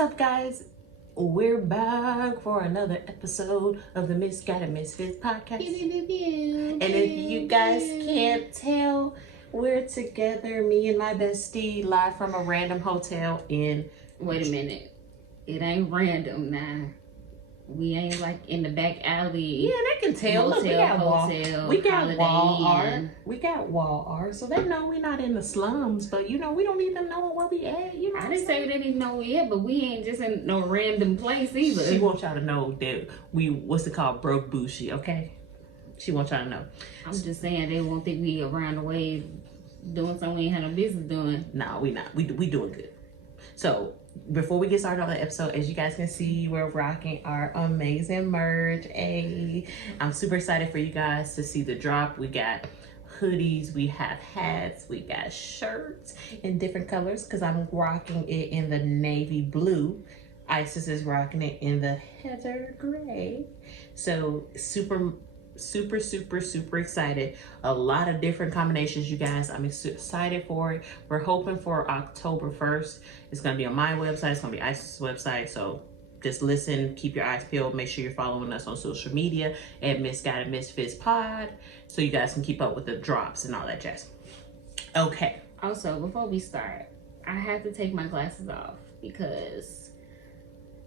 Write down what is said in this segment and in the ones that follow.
up, guys? We're back for another episode of the Misguided Misfits podcast. And if you guys can't tell, we're together, me and my bestie, live from a random hotel in... Wait a minute. It ain't random now. We ain't like in the back alley. Yeah, they can tell. Motel, Look, we got hotel, we got Holiday wall art. Inn. We got wall art, so they know we're not in the slums. But you know, we don't even know where we at. You know, I didn't say they didn't know we at, but we ain't just in no random place either. She wants y'all to know that we, what's it called, broke bougie, okay? She wants y'all to know. I'm just saying they won't think we around the way doing something we ain't had no business doing. No, we not. We doing good. So before we get started on the episode, as you guys can see, we're rocking our amazing merch. I'm super excited for you guys to see the drop. We got hoodies, we have hats, we got shirts in different colors because I'm rocking it in the navy blue. Isis is rocking it in the heather gray. So super excited. A lot of different combinations, you guys. I'm excited for it. We're hoping for October 1st. It's going to be on my website. It's going to be Isis' website. So just listen, keep your eyes peeled. Make sure you're following us on social media at Misguided Misfits Pod so you guys can keep up with the drops and all that jazz. Okay. Also, before we start, I have to take my glasses off because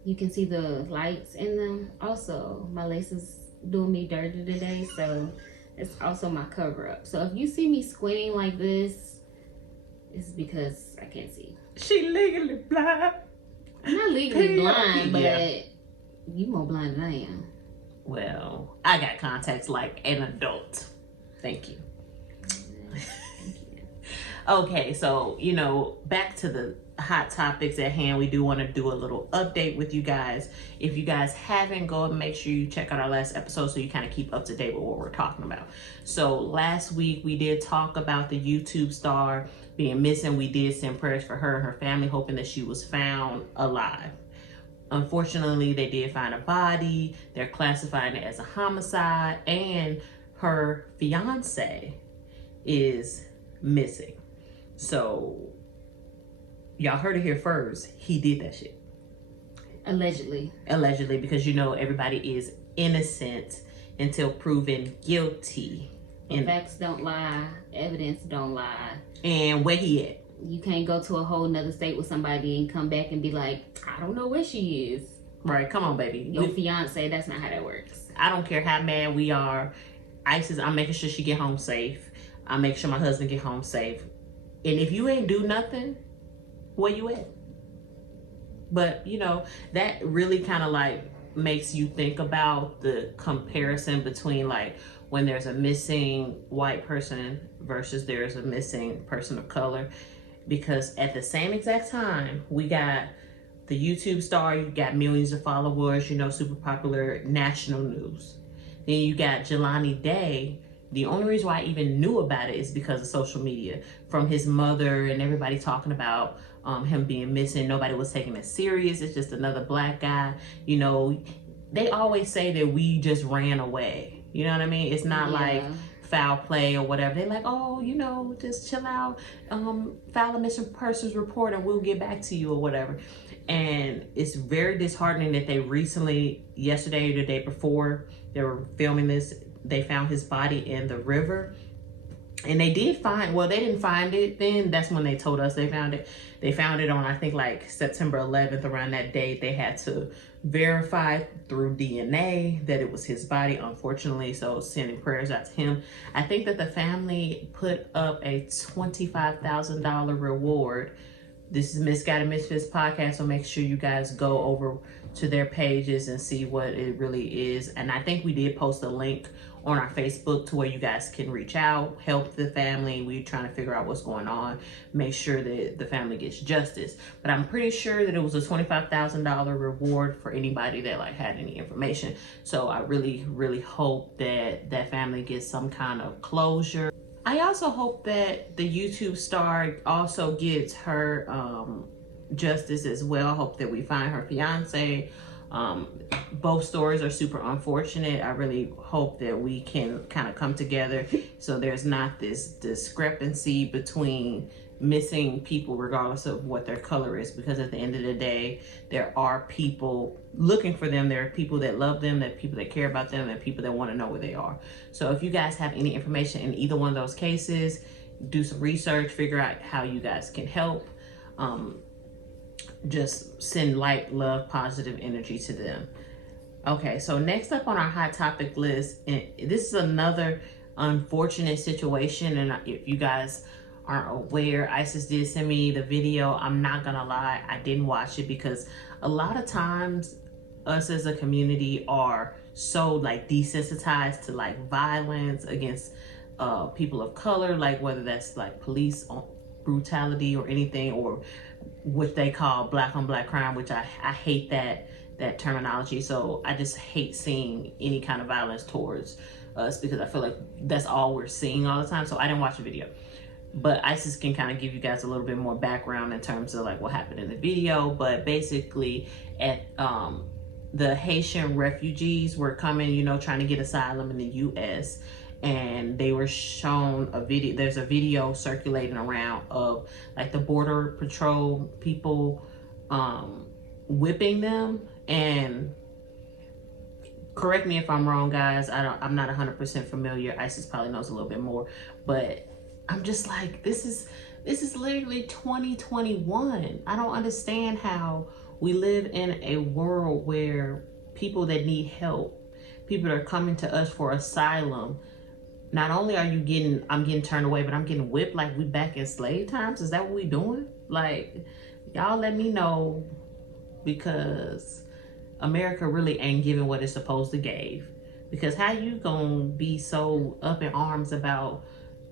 you can see the lights in them. Also, my laces doing me dirty today, so it's also my cover up. So if you see me squinting like this, it's because I can't see. She legally blind. I'm not legally blind, but yeah. You more blind than I am. Well, I got contacts like an adult. Thank you. Okay, so you know, back to the hot topics at hand. We do want to do a little update with you guys. If you guys haven't, go and make sure you check out our last episode so you kind of keep up to date with what we're talking about. So last week we did talk about the YouTube star being missing. We did send prayers for her and her family, hoping that she was found alive. Unfortunately, they did find a body. They're classifying it as a homicide, and her fiance is missing. So y'all heard it here first. He did that shit. Allegedly, because you know everybody is innocent until proven guilty. And facts don't lie, evidence don't lie. And where he at? You can't go to a whole nother state with somebody and come back and be like, I don't know where she is. Right, come on, baby. Your fiance, that's not how that works. I don't care how mad we are. Isis, I'm making sure she get home safe. I make sure my husband get home safe. And if you ain't do nothing, where you at? But you know, that really kind of like makes you think about the comparison between like when there's a missing white person versus there's a missing person of color. Because at the same exact time, we got the YouTube star, you got millions of followers, you know, super popular, national news. Then you got Jelani Day. The only reason why I even knew about it is because of social media, from his mother and everybody talking about him being missing. Nobody was taking it serious. It's just another black guy. You know, they always say that we just ran away. You know what I mean? It's not like foul play or whatever. They're like, oh, you know, just chill out, file a missing persons report and we'll get back to you or whatever. And it's very disheartening that they recently, yesterday or the day before they were filming this, they found his body in the river. And they did find, well, they didn't find it then. That's when they told us they found it. They found it on, I think, like September 11th. Around that date, they had to verify through DNA that it was his body, unfortunately. So sending prayers out to him. I think that the family put up a $25,000 reward. This is Misguided Misfits podcast, so make sure you guys go over to their pages and see what it really is. And I think we did post a link on our Facebook to where you guys can reach out, help the family. We're trying to figure out what's going on, make sure that the family gets justice. But I'm pretty sure that it was a $25,000 reward for anybody that like had any information. So I really hope that that family gets some kind of closure. I also hope that the YouTube star also gets her justice as well. I hope that we find her fiance. Both stories are super unfortunate. I really hope that we can kind of come together so there's not this discrepancy between missing people regardless of what their color is, because at the end of the day there are people looking for them. There are people that love them, there are people that care about them, and people that want to know where they are. So if you guys have any information in either one of those cases, do some research, figure out how you guys can help. Just send light, love, positive energy to them. Okay, so next up on our hot topic list, and this is another unfortunate situation, and if you guys aren't aware, Isis did send me the video. I'm not gonna lie, I didn't watch it because a lot of times us as a community are so like desensitized to like violence against people of color, like whether that's like police brutality or anything, or what they call black on black crime, which I hate that terminology. So I just hate seeing any kind of violence towards us because I feel like that's all we're seeing all the time. So I didn't watch the video, but Isis can kind of give you guys a little bit more background in terms of like what happened in the video. But basically at the Haitian refugees were coming, you know, trying to get asylum in the US, and they were shown a video. There's a video circulating around of like the border patrol people whipping them. And correct me if I'm wrong, guys, I'm not 100% familiar. Isis probably knows a little bit more, but I'm just like, this is literally 2021. I don't understand how we live in a world where people that need help, people that are coming to us for asylum, not only are you I'm getting turned away, but I'm getting whipped like we back in slave times. Is that what we doing? Like, y'all let me know, because America really ain't giving what it's supposed to give. Because how you gonna be so up in arms about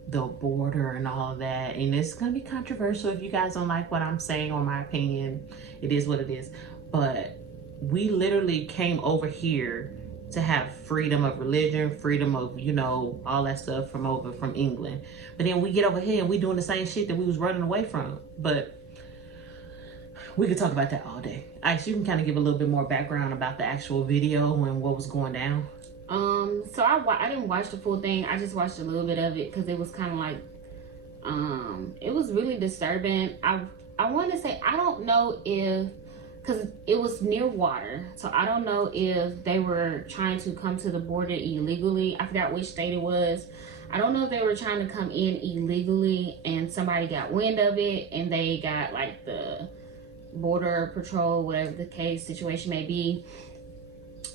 the border and all that? And it's gonna be controversial if you guys don't like what I'm saying or my opinion. It is what it is. But we literally came over here to have freedom of religion, freedom of, you know, all that stuff from England. But then we get over here and we doing the same shit that we was running away from. But we could talk about that all day. Ice, you can kind of give a little bit more background about the actual video and what was going down. So I didn't watch the full thing. I just watched a little bit of it because it was kind of like, it was really disturbing. I want to say, I don't know if, because it was near water, so I don't know if they were trying to come to the border illegally. I forgot which state it was. I don't know if they were trying to come in illegally and somebody got wind of it and they got like the border patrol, whatever the case situation may be.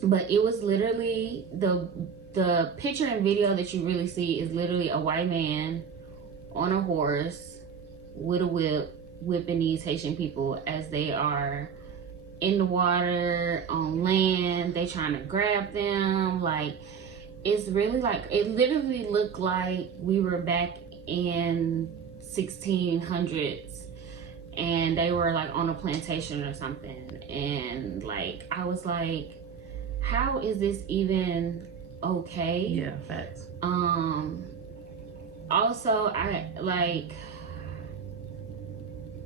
But it was literally the picture and video that you really see is literally a white man on a horse with a whip whipping these Haitian people as they are in the water, on land. They trying to grab them. Like, it's really like, it literally looked like we were back in 1600s and they were like on a plantation or something. And like, I was like, how is this even okay? Yeah, facts. Also, I like,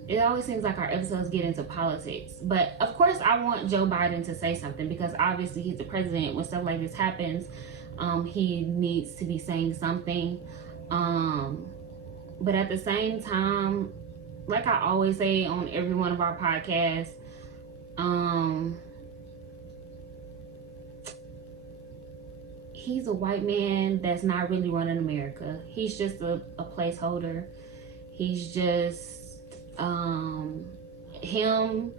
it always seems like our episodes get into politics, but of course I want Joe Biden to say something because obviously he's the president. When stuff like this happens, he needs to be saying something. But at the same time, like I always say on every one of our podcasts, he's a white man that's not really running America. He's just a placeholder. He's just him,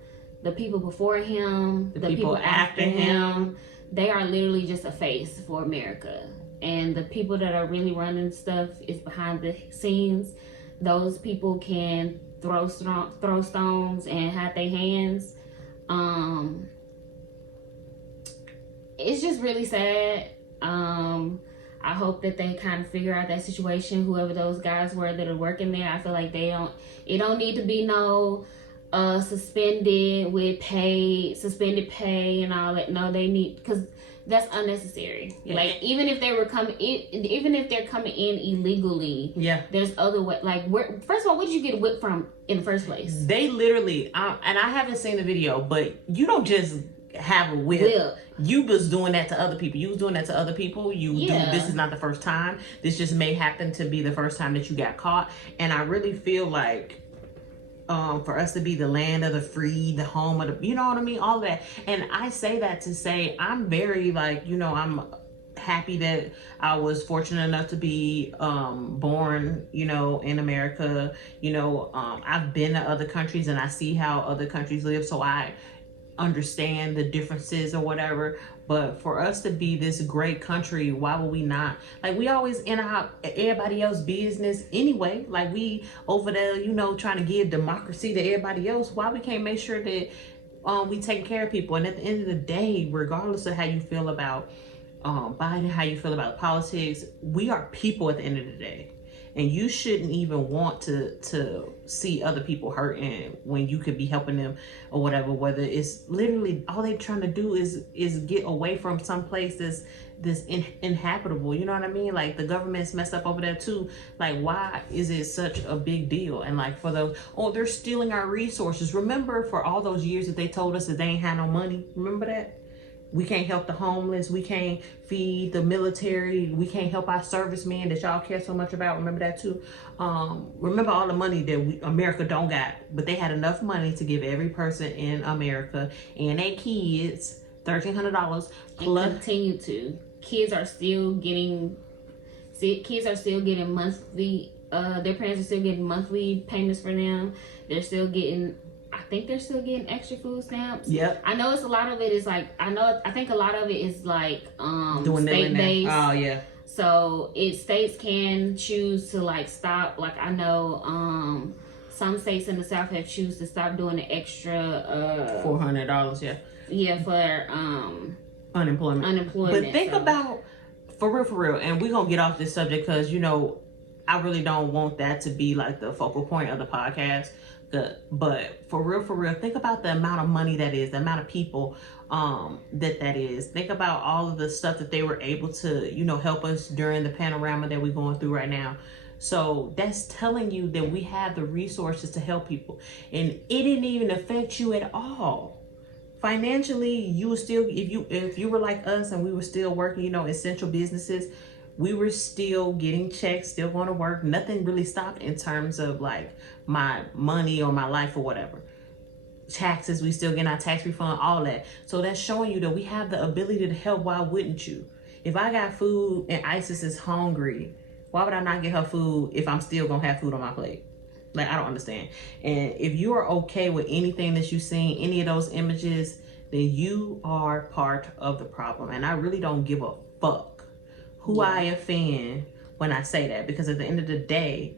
the people before him, the people after him, they are literally just a face for America. And the people that are really running stuff is behind the scenes. Those people can throw stones and have their hands. It's just really sad. I hope that they kind of figure out that situation, whoever those guys were that are working there. I feel like it don't need to be no suspended pay and all that. No, they need, because that's unnecessary. Yeah. Like, even if they're coming in illegally, yeah, there's other way. Like, first of all, where did you get whipped from in the first place? They literally, and I haven't seen the video, but you don't just have a whip. You was doing that to other people. You was doing that to other people. This is not the first time. This just may happen to be the first time that you got caught. And I really feel like for us to be the land of the free, the home of the, you know what I mean? All of that. And I say that to say, I'm very like, I'm happy that I was fortunate enough to be born, in America. I've been to other countries and I see how other countries live. So I understand the differences or whatever, but for us to be this great country, why would we not, like, we always in everybody else's business anyway, like we over there trying to give democracy to everybody else. Why we can't make sure that we take care of people? And at the end of the day, regardless of how you feel about Biden, how you feel about politics, we are people at the end of the day. And you shouldn't even want to see other people hurting when you could be helping them or whatever. Whether it's literally all they're trying to do is get away from some place that's inhabitable. You know what I mean? Like the government's messed up over there too. Like why is it such a big deal? And like for those, they're stealing our resources. Remember for all those years that they told us that they ain't had no money? Remember that? We can't help the homeless. We can't feed the military. We can't help our servicemen that y'all care so much about. Remember that too. Remember all the money that America don't got, but they had enough money to give every person in America and their kids $1,300 plus. And continue to. Kids are still getting monthly. Their parents are still getting monthly payments for them. They're still getting. I think they're still getting extra food stamps. Yep. I know it's a lot of it is like I think a lot of it is like state based. Oh yeah. So states can choose to like stop. Like I know some states in the South have choose to stop doing the extra $400. Yeah. Yeah, for unemployment. But think about for real, and we're gonna get off this subject because I really don't want that to be like the focal point of the podcast. But for real, think about the amount of money that is, the amount of people that is. Think about all of the stuff that they were able to, help us during the panorama that we're going through right now. So that's telling you that we have the resources to help people. And it didn't even affect you at all. Financially, you were still, if you were like us and we were still working, essential businesses, we were still getting checks, still going to work. Nothing really stopped in terms of like my money or my life or whatever. Taxes, we still get our tax refund, all that. So that's showing you that we have the ability to help. Why wouldn't you? If I got food and Isis is hungry, why would I not get her food if I'm still going to have food on my plate? Like, I don't understand. And if you are okay with anything that you've seen, any of those images, then you are part of the problem. And I really don't give a fuck who I offend when I say that, because at the end of the day,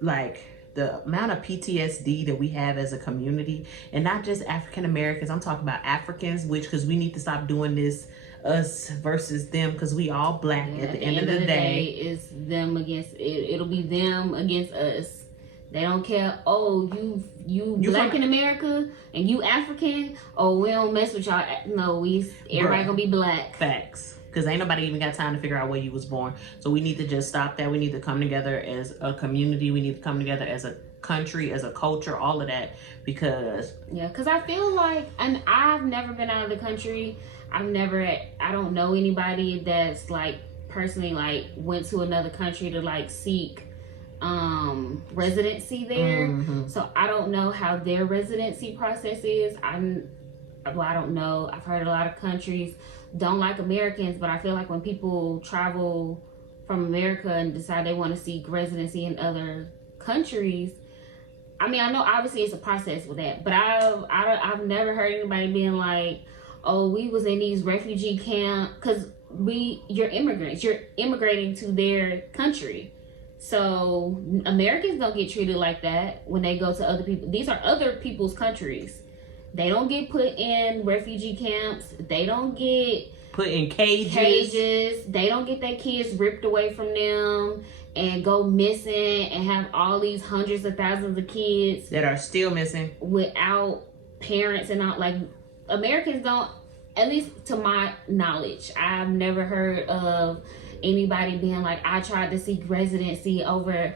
like the amount of PTSD that we have as a community, and not just African Americans, I'm talking about Africans, because we need to stop doing this us versus them, because we all black at the end of the day. It's them against it'll be them against us. They don't care. Oh, you black in America and you African. Oh, we don't mess with y'all. No, everybody gonna be black. Facts. Because ain't nobody even got time to figure out where you was born. So we need to just stop that. We need to come together as a community. We need to come together as a country, as a culture, all of that. Because I feel like, and I've never been out of the country. I don't know anybody that's like personally like went to another country to like seek residency there. Mm-hmm. So I don't know how their residency process is. I don't know. I've heard a lot of countries don't like Americans, but I feel like when people travel from America and decide they want to seek residency in other countries, I mean, I know obviously it's a process with that, but I've never heard anybody being like, oh, we was in these refugee camps, because you're immigrants, you're immigrating to their country. So Americans don't get treated like that when they go to other people. These are other people's countries. They don't get put in refugee camps. They don't get put in cages. They don't get their kids ripped away from them and go missing and have all these hundreds of thousands of kids that are still missing without parents and not like Americans don't, at least to my knowledge, I've never heard of anybody being like, I tried to seek residency over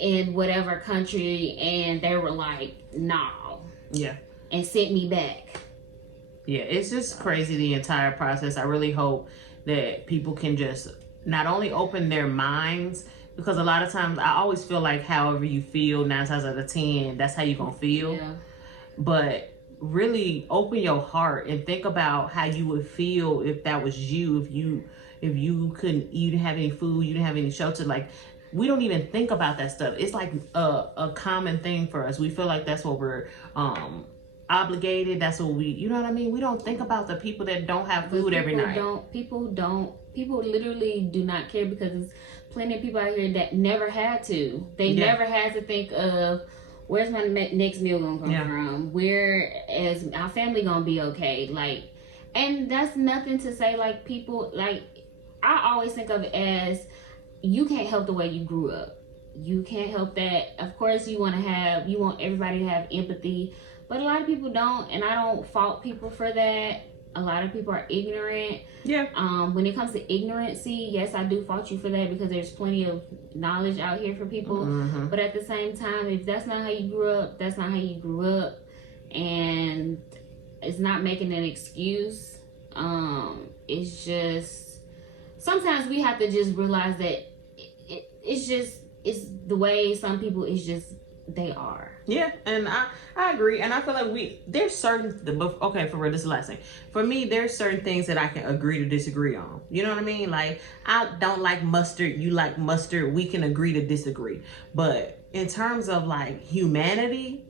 in whatever country and they were like, nah. Yeah. And sent me back. Yeah, it's just crazy, the entire process. I really hope that people can just not only open their minds, because a lot of times I always feel like however you feel, 9 times out of 10, that's how you're going to feel. Yeah. But really open your heart and think about how you would feel if that was you, if you couldn't, you didn't have any food, you didn't have any shelter. Like, we don't even think about that stuff. It's like a common thing for us. We feel like that's what we're obligated. That's what we, you know what I mean? We don't think about the people that don't have food every night. People literally do not care, because there's plenty of people out here that never had to. They never had to think of, where's my next meal gonna come from? Where is our family gonna be okay? Like, and that's nothing to say, like, people, like, I always think of it as, you can't help the way you grew up. You can't help that. Of course, you want everybody to have empathy, but a lot of people don't, and I don't fault people for that. A lot of people are ignorant. Yeah. When it comes to ignorancy, yes, I do fault you for that, because there's plenty of knowledge out here for people. Mm-hmm. But at the same time, if that's not how you grew up, that's not how you grew up, and it's not making an excuse. It's just, sometimes we have to just realize that it's the way some people, it's just, they are. Yeah, and I agree, and I feel like there's certain, okay, for real, this is the last thing. For me, there's certain things that I can agree to disagree on. You know what I mean? Like, I don't like mustard, you like mustard, we can agree to disagree. But in terms of like humanity,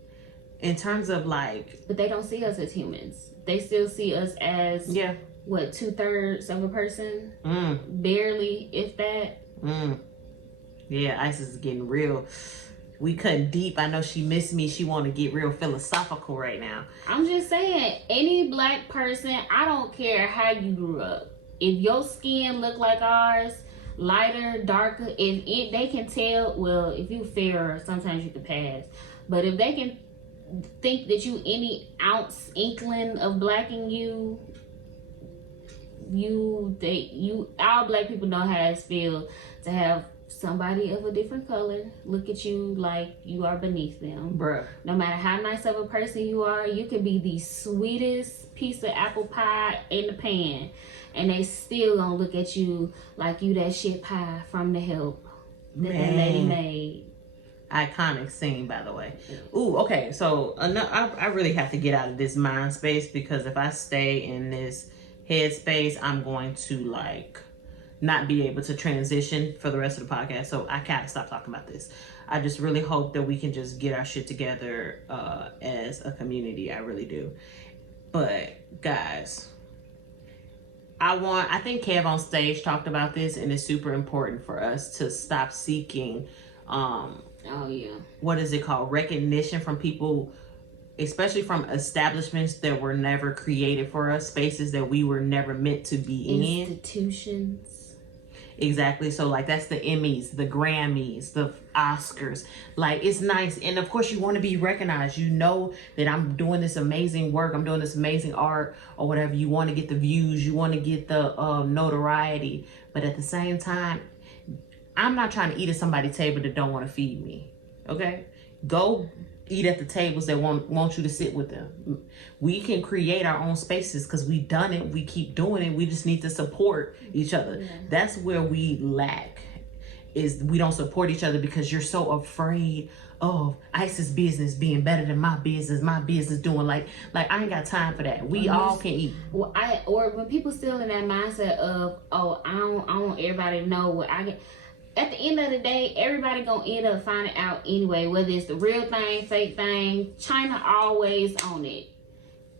in terms of like... But they don't see us as humans. They still see us as, what, 2/3 of a person? Barely, if that. Yeah, Isis is getting real. We cut deep. I know she missed me. She want to get real philosophical right now. I'm just saying, any black person, I don't care how you grew up. If your skin look like ours, lighter, darker, if they can tell, well, if you fairer, sometimes you can pass. But if they can think that you any ounce inkling of black in you, all black people know how it feels to have somebody of a different color look at you like you are beneath them. Bruh. No matter how nice of a person you are, you can be the sweetest piece of apple pie in the pan, and they still gonna look at you like you that shit pie from The Help that that lady made. Iconic scene, by the way. Ooh, okay, so I really have to get out of this mind space, because if I stay in this headspace, I'm going to like not be able to transition for the rest of the podcast. So I can't stop talking about this. I just really hope that we can just get our shit together as a community. I really do. But guys, I think Kev on stage talked about this, and it's super important for us to stop seeking what is it called? Recognition from people, especially from establishments that were never created for us, spaces that we were never meant to be in. Institutions. Exactly. So like, that's the Emmys, the Grammys, the Oscars. Like, it's nice. And of course you want to be recognized. You know that I'm doing this amazing work. I'm doing this amazing art or whatever. You want to get the views. You want to get the notoriety. But at the same time, I'm not trying to eat at somebody's table that don't want to feed me. Okay? Go eat at the tables that want you to sit with them. We can create our own spaces because we've done it. We keep doing it. We just need to support each other. Yeah. That's where we lack, is we don't support each other because you're so afraid of Isis business being better than my business doing like I ain't got time for that. We all can eat. Well, or when people still in that mindset of, oh, I want everybody to know what I get. At the end of the day, everybody gonna end up finding out anyway, whether it's the real thing, fake thing. China always on it.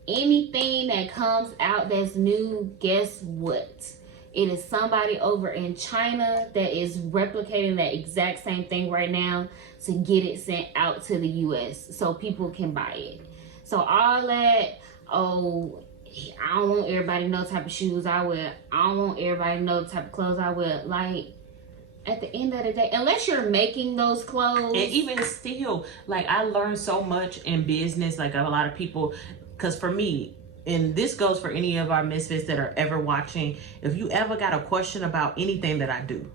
Anything that comes out that's new, guess what? It is somebody over in China that is replicating that exact same thing right now to get it sent out to the US so people can buy it. So all that, oh, I don't want everybody to know the type of shoes I wear. I don't want everybody to know the type of clothes I wear. Like, at the end of the day, unless you're making those clothes. And even still, like, I learned so much in business, like a lot of people, because for me, and this goes for any of our misfits that are ever watching, if you ever got a question about anything that I do,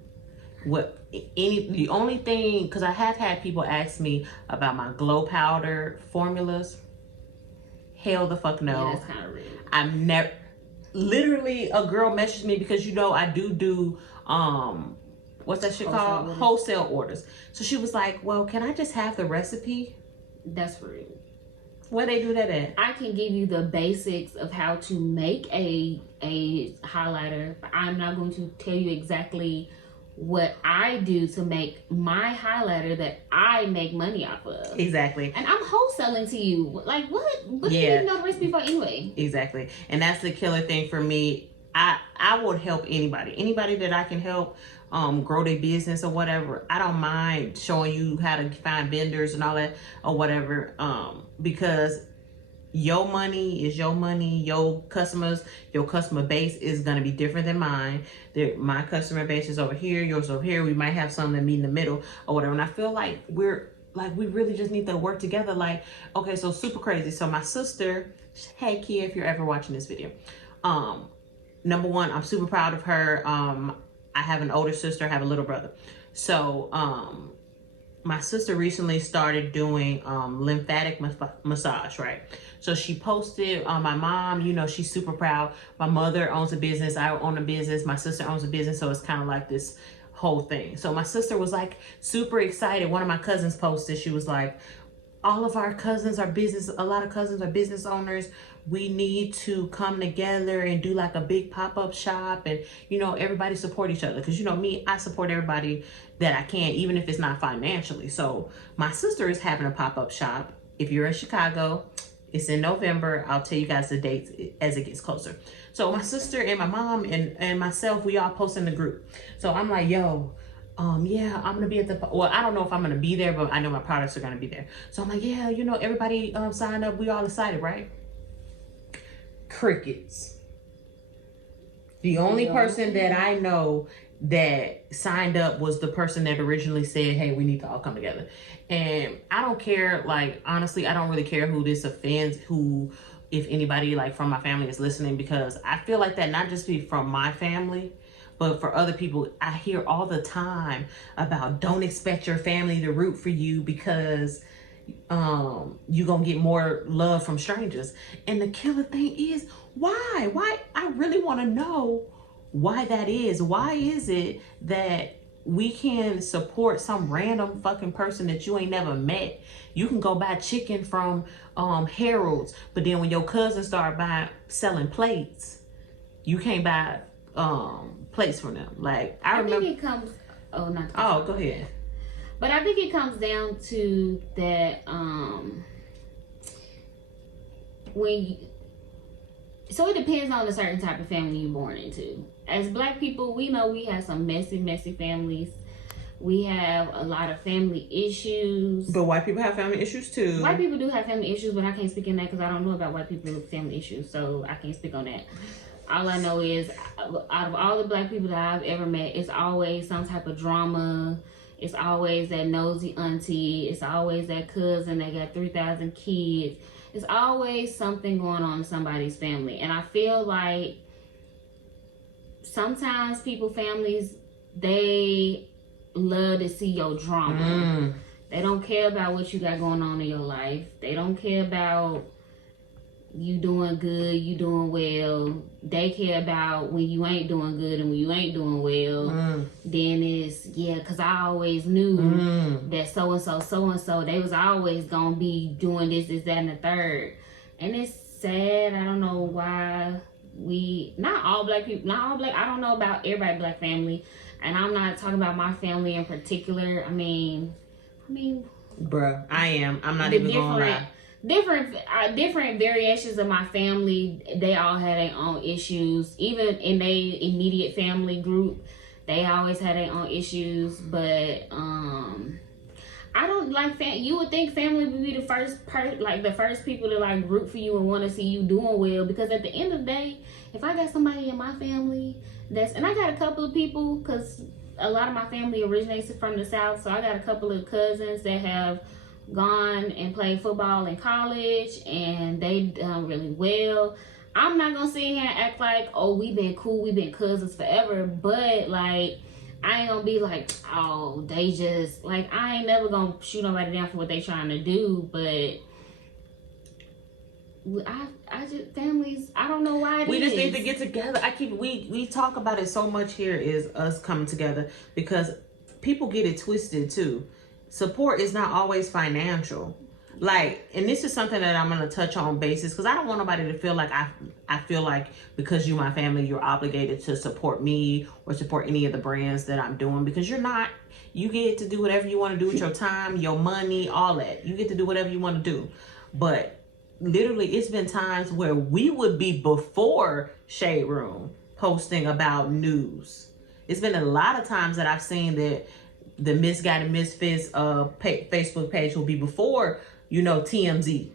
the only thing, because I have had people ask me about my glow powder formulas. Hell the fuck no. Yeah, that's kind of rude. I'm never. Literally, a girl messaged me because I do what's that shit called? Wholesale orders. So she was like, "Well, can I just have the recipe?" That's rude. Where they do that at? I can give you the basics of how to make a highlighter, but I'm not going to tell you exactly what I do to make my highlighter that I make money off of. Exactly. And I'm wholesaling to you. Like, what do you even know the recipe for anyway? Exactly. And that's the killer thing for me. I would help anybody that I can help grow their business or whatever. I don't mind showing you how to find vendors and all that or whatever, because your money is your money. Your customer base is going to be different than mine. My customer base is over here, yours over here. We might have some that meet in the middle or whatever. And I feel like we really just need to work together. Like, okay, so super crazy. So my sister, hey Kia, if you're ever watching this video, number one, I'm super proud of her. I have an older sister, I have a little brother. So my sister recently started doing lymphatic massage, right? So she posted on my mom, she's super proud. My mother owns a business, I own a business, my sister owns a business, so it's kind of like this whole thing. So my sister was like super excited. One of my cousins posted, she was like, all of our cousins are a lot of cousins are business owners. We need to come together and do like a big pop-up shop and, everybody support each other. Because, me, I support everybody that I can, even if it's not financially. So my sister is having a pop-up shop. If you're in Chicago, it's in November. I'll tell you guys the dates as it gets closer. So my sister and my mom and myself, we all post in the group. So I'm like, yo, yeah, I'm gonna be at I don't know if I'm gonna be there, but I know my products are gonna be there. So I'm like, yeah, everybody sign up. We all excited, right? Crickets. The only person that I know that signed up was the person that originally said, hey, we need to all come together. And I don't care, like, honestly, I don't really care who this offends, if anybody like from my family is listening, because I feel like that not just be from my family, but for other people. I hear all the time about don't expect your family to root for you because you're gonna get more love from strangers. And the killer thing is, why I really want to know why that is. Why is it that we can support some random fucking person that you ain't never met? You can go buy chicken from Harold's, but then when your cousins start selling plates, you can't buy plates from them. Like, I remember think it comes go ahead. But I think it comes down to that so it depends on the certain type of family you're born into. As Black people, we know we have some messy families. We have a lot of family issues. But white people have family issues too. White people do have family issues, but I can't speak on that because I don't know about white people with family issues, so I can't speak on that. All I know is, out of all the Black people that I've ever met, it's always some type of drama. It's always that nosy auntie. It's always that cousin that got 3,000 kids. It's always something going on in somebody's family. And I feel like sometimes families, they love to see your drama. They don't care about what you got going on in your life. They don't care about you doing good, you doing well. They care about when you ain't doing good and when you ain't doing well. Then it's, because I always knew that so-and-so, they was always going to be doing this, that, and the third. And it's sad. I don't know why not all Black people, I don't know about everybody Black family. And I'm not talking about my family in particular. I mean, bruh, I'm not even going to lie. Different variations of my family, they all had their own issues. Even in their immediate family group, they always had their own issues. But I don't like you would think family would be the first people to like root for you and want to see you doing well, because at the end of the day, if I got somebody in my family and I got a couple of people, because a lot of my family originates from the South, so I got a couple of cousins that have gone and played football in college and they done really well. I'm not gonna sit here and act like, oh, we've been cool, we've been cousins forever, but like, I ain't gonna be like, oh, they just like, I ain't never gonna shoot nobody down for what they trying to do. But I just families. I don't know why we just need to get together. We talk about it so much here is us coming together because people get it twisted too. Support is not always financial. Like, and this is something that I'm gonna touch on basis because I don't want nobody to feel like I feel like because you're my family, you're obligated to support me or support any of the brands that I'm doing, because you're not. You get to do whatever you want to do with your time, your money, all that. You get to do whatever you want to do. But literally, it's been times where we would be before Shade Room posting about news. It's been a lot of times that I've seen that the Misguided Misfits Facebook page will be before, TMZ,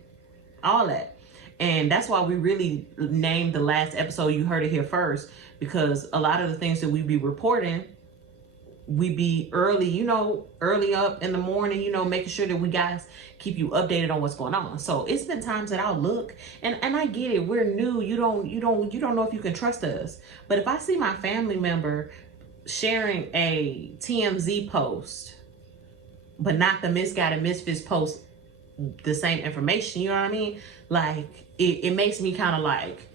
all that. And that's why we really named the last episode You Heard It Here First, because a lot of the things that we be reporting, we be early, early up in the morning, making sure that we guys keep you updated on what's going on. So it's been times that I'll look and I get it. We're new. You don't know if you can trust us. But if I see my family member sharing a TMZ post, but not the Misguided Misfits post, the same information, you know what I mean? Like it makes me kind of like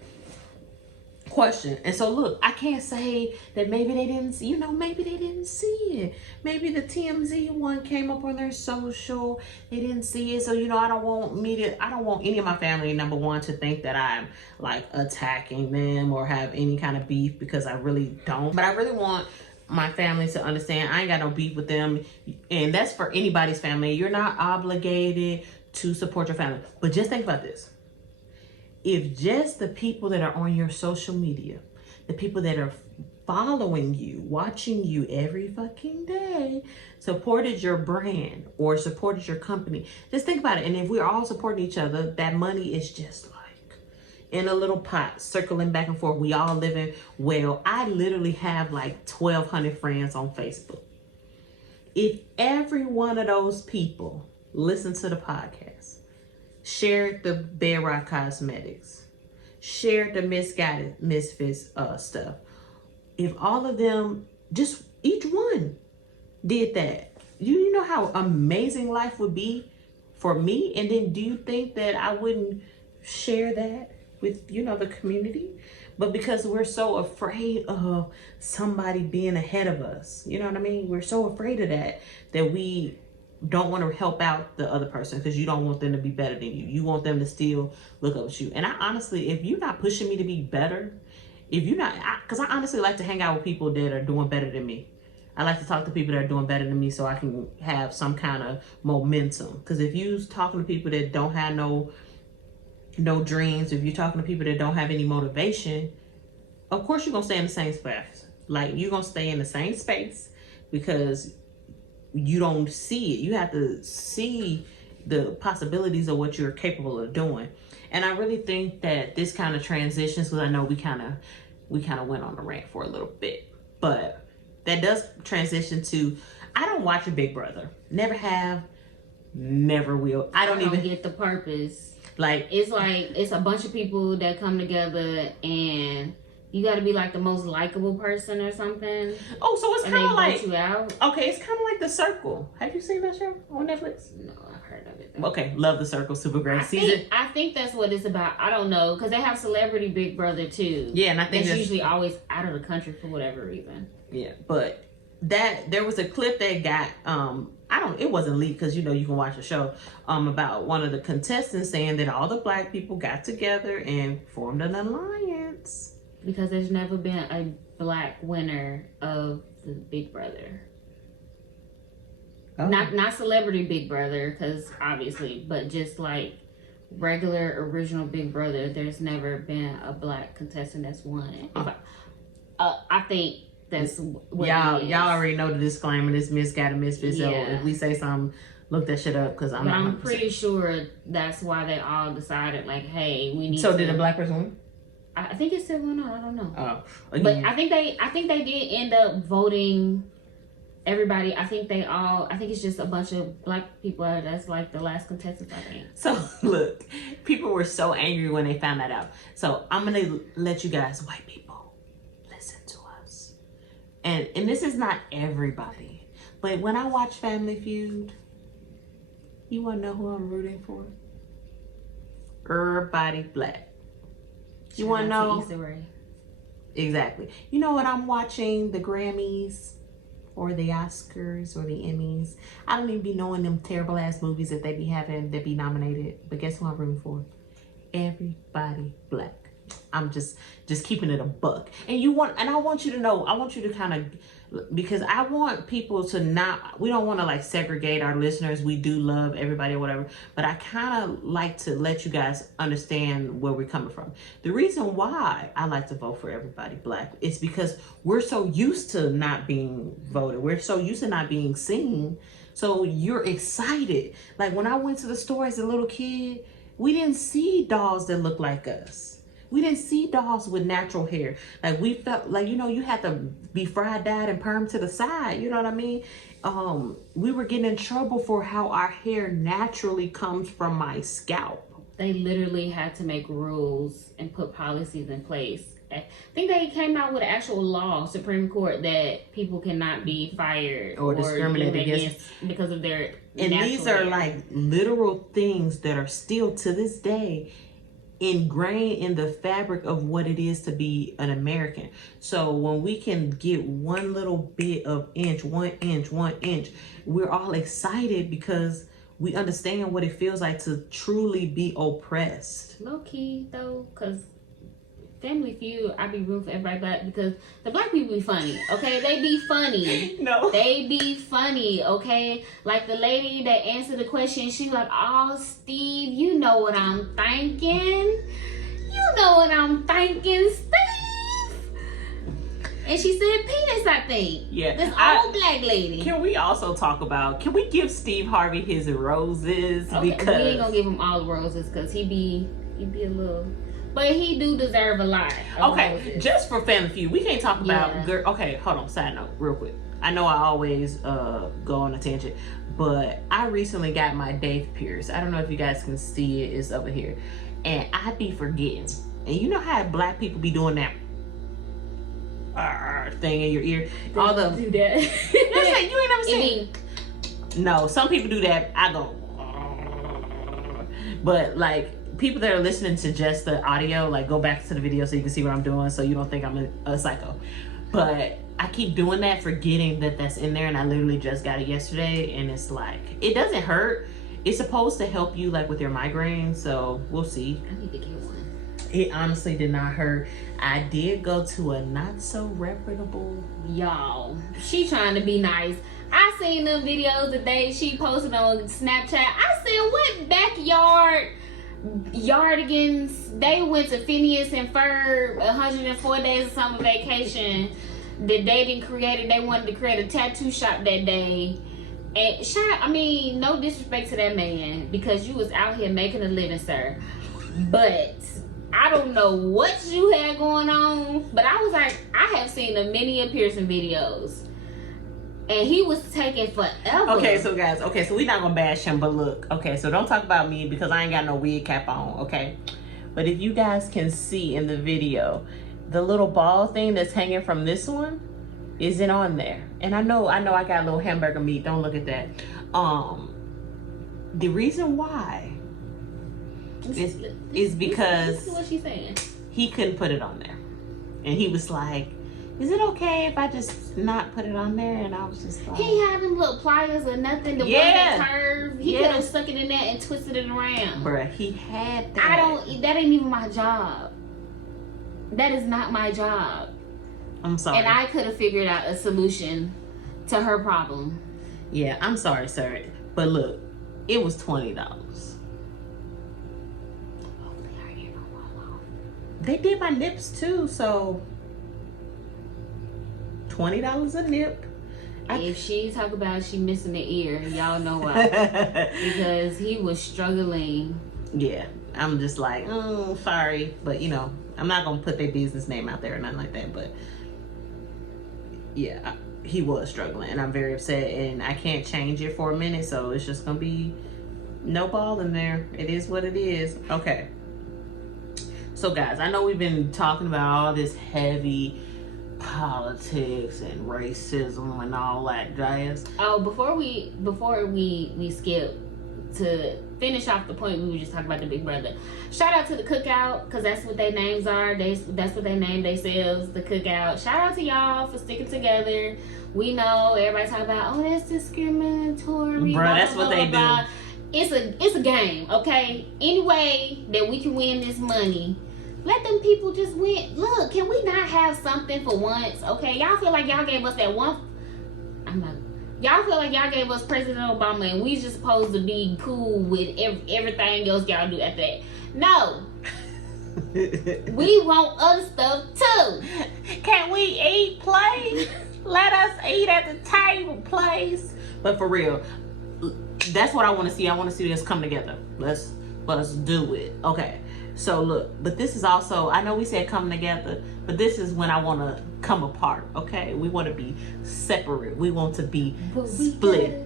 question. And so look, I can't say that maybe they didn't see, maybe they didn't see it. Maybe the TMZ one came up on their social, they didn't see it. So I don't want any of my family, number one, to think that I'm like attacking them or have any kind of beef, because I really don't. But I really want my family to understand I ain't got no beef with them. And that's for anybody's family. You're not obligated to support your family. But just think about this. If just the people that are on your social media, the people that are following you, watching you every fucking day, supported your brand or supported your company, just think about it. And if we're all supporting each other, that money is just like in a little pot circling back and forth. We all living well. I literally have like 1,200 friends on Facebook. If every one of those people listen to the podcast, shared the Bedrock Cosmetics, shared the Misguided Misfits stuff, if all of them, just each one did that, you know how amazing life would be for me? And then do you think that I wouldn't share that with, the community? But because we're so afraid of somebody being ahead of us, you know what I mean? We're so afraid of that we don't want to help out the other person, because you don't want them to be better than you. You want them to still look up at you. And I honestly, if you're not pushing me to be better, if you're not, because I honestly like to hang out with people that are doing better than me. I like to talk to people that are doing better than me so I can have some kind of momentum. Because if you're talking to people that don't have no dreams, if you're talking to people that don't have any motivation, of course you're going to stay in the same space. Like, you're going to stay in the same space because you don't see it. You have to see the possibilities of what you're capable of doing. And I really think that this kind of transitions, because I know we kind of went on a rant for a little bit, but that does transition to, I don't watch a Big Brother. Never have, never will. I don't even get the purpose. Like, it's a bunch of people that come together, and you got to be like the most likable person or something. Oh, so it's kind of like, you out. Okay, it's kind of like The Circle. Have you seen that show on Netflix? No, I've heard of it though. Okay, love The Circle, super great season. I think that's what it's about. I don't know, because they have Celebrity Big Brother too. Yeah, and I think that's usually always out of the country for whatever reason. Yeah, but there was a clip that got it wasn't leaked, because you can watch the show, about one of the contestants saying that all the black people got together and formed an alliance. Because there's never been a black winner of the Big Brother. Oh. Not Celebrity Big Brother, because obviously, but just like regular original Big Brother, there's never been a black contestant that's won. I think that's what y'all already know the disclaimer. This Misguided Misfits. Yeah. So if we say something, look that shit up, because I'm pretty sure that's why they all decided, like, hey, we need. So did a black person win? I think it's still going on. I don't know. Oh, again. But I think they did end up voting everybody. I think it's just a bunch of black people that's like the last contestants, I think. So look, people were so angry when they found that out. So I'm gonna let you guys, white people, listen to us. And this is not everybody, but when I watch Family Feud, you wanna know who I'm rooting for? Everybody black. You want to know? Exactly. You know what? I'm watching the Grammys or the Oscars or the Emmys. I don't even be knowing them terrible ass movies that they be having that be nominated. But guess who I'm rooting for? Everybody black. I'm just keeping it a buck. And I want you to know, I want you to kind of, because I want people to not, we don't want to like segregate our listeners. We do love everybody or whatever, but I kind of like to let you guys understand where we're coming from. The reason why I like to vote for everybody black is because we're so used to not being voted. We're so used to not being seen. So you're excited. Like when I went to the store as a little kid, we didn't see dolls that look like us. We didn't see dolls with natural hair. Like we felt like, you know, you had to be fried, dyed, and permed to the side. You know what I mean? We were getting in trouble for how our hair naturally comes from my scalp. They literally had to make rules and put policies in place. I think they came out with an actual law, Supreme Court, that people cannot be fired or discriminated against because of their and these are hair. like literal things that are still to this day ingrained in the fabric of what it is to be an American. So when we can get one little bit of one inch, we're all excited because we understand what it feels like to truly be oppressed. Low key though, because Family Feud, I be rooting for everybody black because the black people be funny, okay? They be funny. No. They be funny, okay? Like the lady that answered the question, she like, oh, Steve, you know what I'm thinking. You know what I'm thinking, Steve. And she said penis, I think. Yeah. This old black lady. Can we also talk about, can we give Steve Harvey his roses? Okay, because we ain't gonna give him all the roses because he be a little... But he do deserve a lot. Okay, roses. Just for Family Feud, we can't talk about okay, hold on, side note, real quick. I know I always go on a tangent, but I recently got my Dave Pierce. I don't know if you guys can see it, it's over here. And I be forgetting. And you know how black people be doing that thing in your ear? They all the do that. You ain't never seen. No, some people do that. I go, but like people that are listening to just the audio, like go back to the video so you can see what I'm doing, so you don't think I'm a psycho. But I keep doing that, forgetting that that's in there, and I literally just got it yesterday, and it's like, it doesn't hurt. It's supposed to help you like with your migraine, so we'll see. I need to get one. It honestly did not hurt. I did go to a not so reputable. Y'all, she trying to be nice. I seen them videos that she posted on Snapchat. I said, what backyard yardigans they went to Phineas and Ferb 104 days of summer vacation that they didn't create it. They wanted to create a tattoo shop that day. And no disrespect to that man, because you was out here making a living, sir. But I don't know what you had going on, but I was like, I have seen many piercing videos. And he was taking forever. Okay, so guys, so we're not gonna bash him, but look, okay, so don't talk about me because I ain't got no wig cap on, okay? But if you guys can see in the video, the little ball thing that's hanging from this one isn't on there. And I know I got a little hamburger meat, don't look at that. The reason why is because this is what she's saying. He couldn't put it on there. And he was like, is it okay if I just not put it on there? And I was just like, he had them little pliers or nothing. The ones that curve. He could have stuck it in there and twisted it around. Bruh, he had that. That ain't even my job. That is not my job. I'm sorry. And I could have figured out a solution to her problem. Yeah, I'm sorry, sir. But look, it was $20. They did my nips too, so $20 a nip. If she talk about she missing the ear, y'all know why. Because he was struggling. Yeah, I'm just like, sorry, but you know, I'm not gonna put their business name out there or nothing like that. But yeah, he was struggling, and I'm very upset, and I can't change it for a minute, so it's just gonna be no ball in there. It is what it is. Okay. So guys, I know we've been talking about all this heavy politics and racism and all that jazz. Oh, before we skip, to finish off the point we were just talking about the Big Brother. Shout out to the Cookout, because that's what their names are. That's what they name themselves, the Cookout. Shout out to y'all for sticking together. We know everybody talk about, oh, that's discriminatory. Bro, that's what they do. It's a game, okay? Any way that we can win this money, let them people just win. Look, can we not have something for once? Okay, y'all feel like y'all gave us that one. Y'all feel like y'all gave us President Obama and we just supposed to be cool with everything else y'all do after that. No. We want other stuff too. Can we eat, please? Let us eat at the table, please. But for real, that's what I want to see. I want to see this come together. Let's do it. Okay. So look, but this is also, I know we said come together, but this is when I want to come apart. Okay, we want to be separate. We want to be split.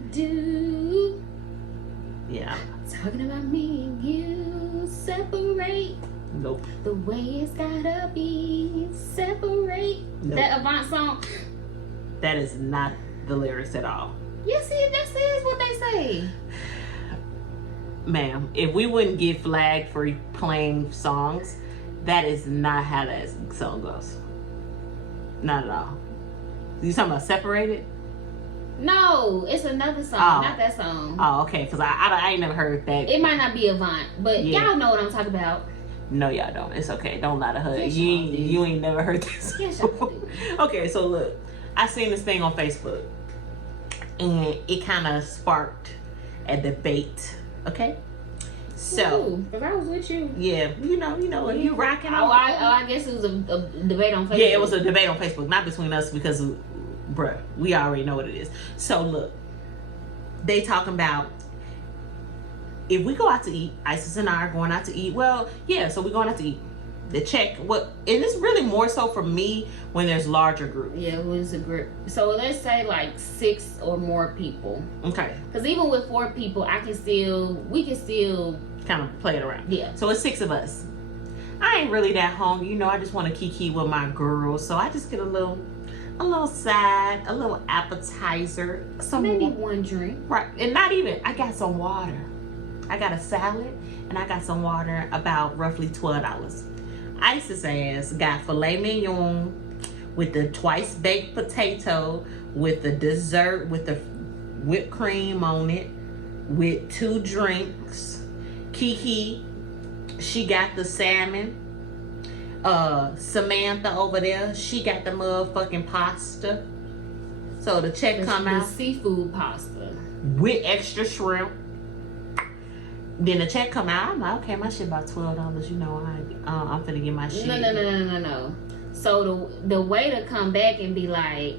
Yeah. Talking about me and you separate. Nope. The way it's gotta be separate. Nope. That Avant song. That is not the lyrics at all. Yes, that is what they say. Ma'am, if we wouldn't get flagged for playing songs, that is not how that song goes. Not at all. You talking about Separated? No, it's another song, not that song. Oh, okay, because I ain't never heard that. It might not be Avant, but y'all know what I'm talking about. No, y'all don't. It's okay. Don't lie to her. Yes, you ain't never heard this. Yes, y'all do. Okay, so look, I seen this thing on Facebook, and it kind of sparked a debate. Okay, so because I was with you. Yeah, you know, you rocking. I guess it was a debate on Facebook. Yeah, it was a debate on Facebook, not between us because, bruh, we already know what it is. So look, they talking about if we go out to eat. Isis and I are going out to eat. Well, yeah, so we're going out to eat. The check, and it's really more so for me when there's larger groups. Yeah, it was a group. So let's say like 6 or more people. Okay. Because even with 4 people, we can still kind of play it around. Yeah. So it's 6 of us. I ain't really that hungry, I just want to kiki with my girls, so I just get a little side, a little appetizer, maybe one drink. Right, and not even. I got some water. I got a salad and I got some water, about roughly $12. Isis ass got filet mignon with the twice baked potato, with the dessert, with the whipped cream on it, with 2 drinks. Kiki, she got the salmon. Samantha over there, she got the motherfucking pasta. So the check come out. The seafood pasta. With extra shrimp. Then the check come out. I'm like, okay, my shit about $12. I'm finna get my shit. No. So the way to come back and be like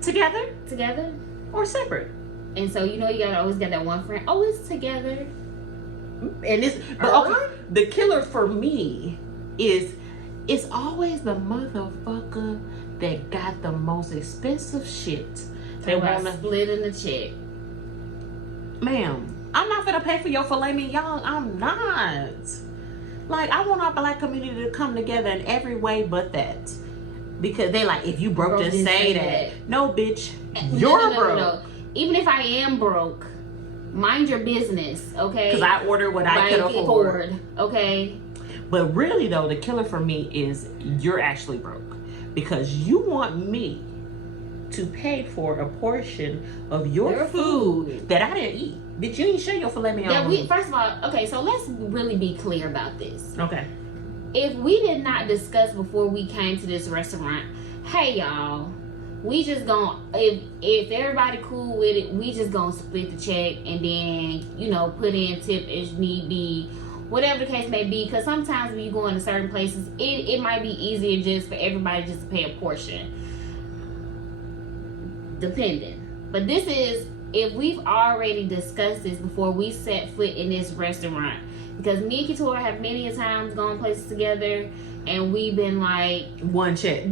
together or separate. And so you gotta always get that one friend. Oh, it's together. And the killer for me is it's always the motherfucker that got the most expensive shit. They want to split in the check. Ma'am, I'm not gonna pay for your filet mignon. I'm not. Like, I want our black community to come together in every way but that. Because they like, if you broke, just say that. No, bitch, you're broke. No. Even if I am broke, mind your business, okay? Because I order what I can afford. Okay? But really, though, the killer for me is you're actually broke. Because you want me to pay for a portion of your food that I didn't eat. Bitch, you ain't share your filet mignon. First of all, okay, so let's really be clear about this. Okay. If we did not discuss before we came to this restaurant, hey y'all, we just gonna, if everybody cool with it, we just gonna split the check and then, put in tip as need be, whatever the case may be. Because sometimes when you go into certain places, it might be easier just for everybody just to pay a portion. Depending. But this is, if we've already discussed this before we set foot in this restaurant, because me and Keturah have many a times gone places together and we've been like one check,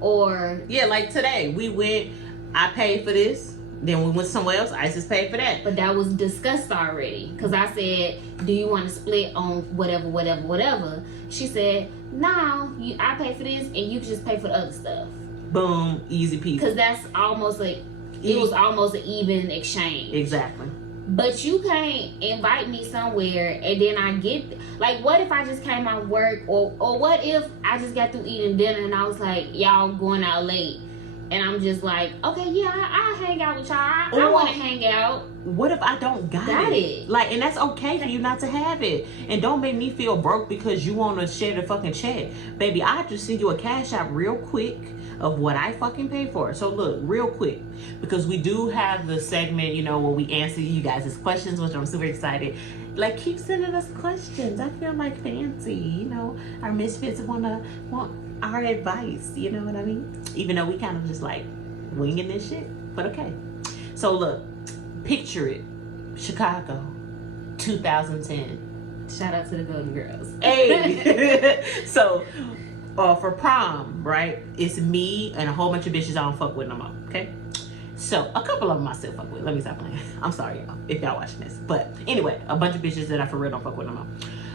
or like today we went, I paid for this, then we went somewhere else, Isis paid for that, but that was discussed already. Because I said, do you want to split on whatever? She said, no, I pay for this and you can just pay for the other stuff. Boom, easy peasy. Because that's almost like it was almost an even exchange. Exactly. But you can't invite me somewhere and then I get like, what if I just came out of work, or what if I just got through eating dinner and I was like, y'all going out late, and I'm just like, okay, yeah, I'll hang out with y'all. I want to hang out. What if I don't got it? Like, and that's okay for you not to have it. And don't make me feel broke because you want to share the fucking check. Baby, I just send you a cash out real quick of what I fucking pay for. So look, real quick, because we do have the segment, you know, where we answer you guys' questions, which I'm super excited. Like, keep sending us questions. I feel like fancy, you know. Our misfits want our advice, you know what I mean? Even though we kind of just like winging this shit, but okay. So look, picture it, Chicago, 2010. Shout out to the Golden Girls. Hey, so for prom, right? It's me and a whole bunch of bitches I don't fuck with no more. Okay, so a couple of them I still fuck with. Let me stop playing. I'm sorry, y'all, if y'all watching this, but anyway, a bunch of bitches that I for real don't fuck with no more.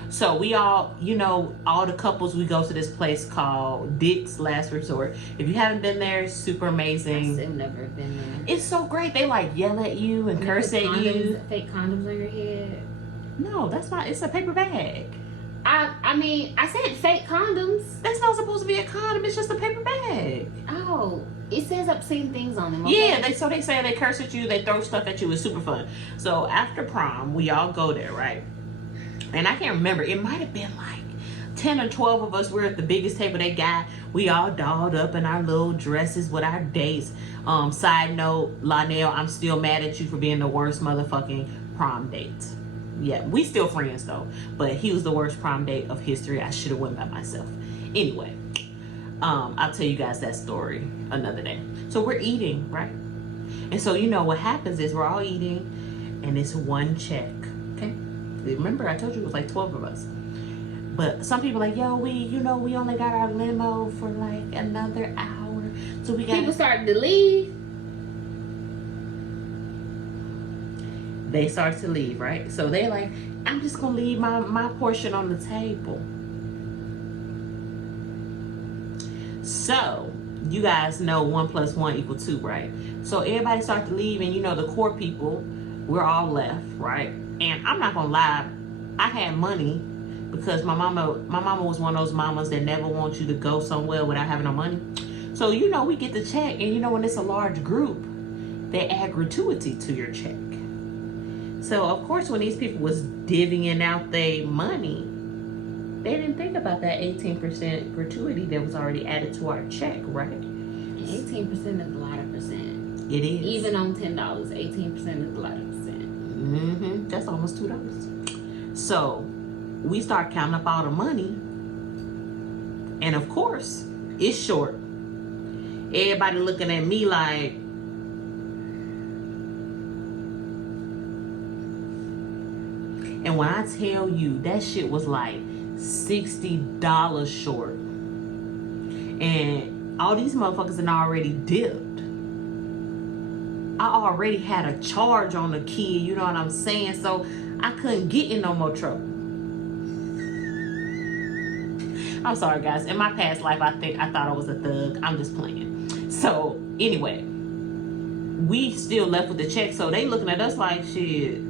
So we all, you know, all the couples, we go to this place called Dick's Last Resort. If you haven't been there, it's super amazing. I've never been there. It's so great. They like yell at you and curse at you. Fake condoms on your head. No, that's not. It's a paper bag. I mean, I said fake condoms. That's not supposed to be a condom. It's just a paper bag. Oh, it says obscene things on them. Okay? Yeah, they say they curse at you. They throw stuff at you. It's super fun. So after prom, we all go there, right? And I can't remember. It might have been like 10 or 12 of us. We're at the biggest table they got. We all dolled up in our little dresses with our dates. Side note, Lonell, I'm still mad at you for being the worst motherfucking prom date. Yeah, we still friends though, but he was the worst prom date of history. I should have went by myself. Anyway, I'll tell you guys that story another day. So we're eating, right? And so you know what happens is we're all eating and it's one check, okay? Remember I told you it was like 12 of us. But some people are like, yo, we only got our limo for like another hour. So we got people started to leave. They start to leave, right? So they like, I'm just gonna leave my portion on the table. So you guys know 1 + 1 = 2, right? So everybody start to leave, and you know the core people, we're all left, right? And I'm not gonna lie, I had money because my mama was one of those mamas that never wants you to go somewhere without having no money. So you know we get the check, and you know when it's a large group, they add gratuity to your check. So of course when these people was divvying out their money, they didn't think about that 18% gratuity that was already added to our check, right? 18% is a lot of percent. It is. Even on $10, 18% is a lot of percent. Mm-hmm. That's almost $2. So we start counting up all the money, and of course it's short. Everybody looking at me like, and when I tell you that shit was like $60 short, and all these motherfuckers had already dipped. I already had a charge on the kid, you know what I'm saying? So I couldn't get in no more trouble. I'm sorry guys, in my past life I thought I was a thug. I'm just playing. So anyway, we still left with the check, so they looking at us like, shit,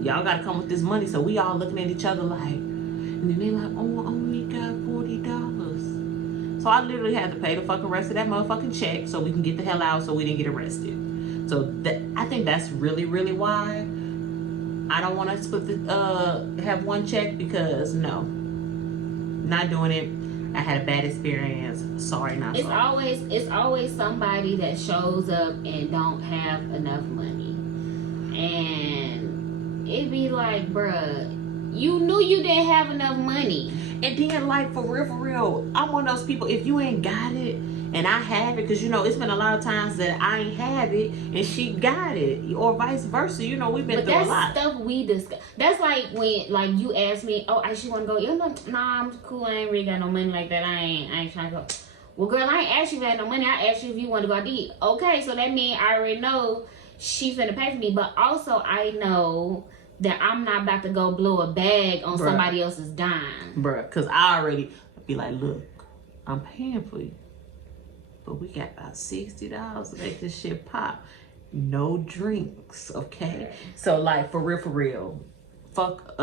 y'all gotta come with this money. So we all looking at each other like, and then they like, oh, I only got $40. So I literally had to pay the fucking rest of that motherfucking check so we can get the hell out, so we didn't get arrested. So I think that's really, really why I don't want to split the have one check, because no, not doing it. I had a bad experience. Sorry, not sorry. It's always somebody that shows up and don't have enough money, and it be like, bruh, you knew you didn't have enough money. And then, like, for real, I'm one of those people, if you ain't got it and I have it, because you know it's been a lot of times that I ain't have it and she got it, or vice versa. You know, we've been through a lot. That's stuff we discuss. That's like when, like, you ask me, oh, I actually want to go. You know, nah, I'm cool. I ain't really got no money like that. I ain't trying to go. Well, girl, I ain't asked you if you had no money. I asked you if you want to go out to eat. Okay, so that means I already know she's finna pay for me. But also, I know that I'm not about to go blow a bag on somebody else's dime. Bruh, because I already be like, look, I'm paying for you, but we got about $60 to make this shit pop. no drinks, okay? So like for real, fuck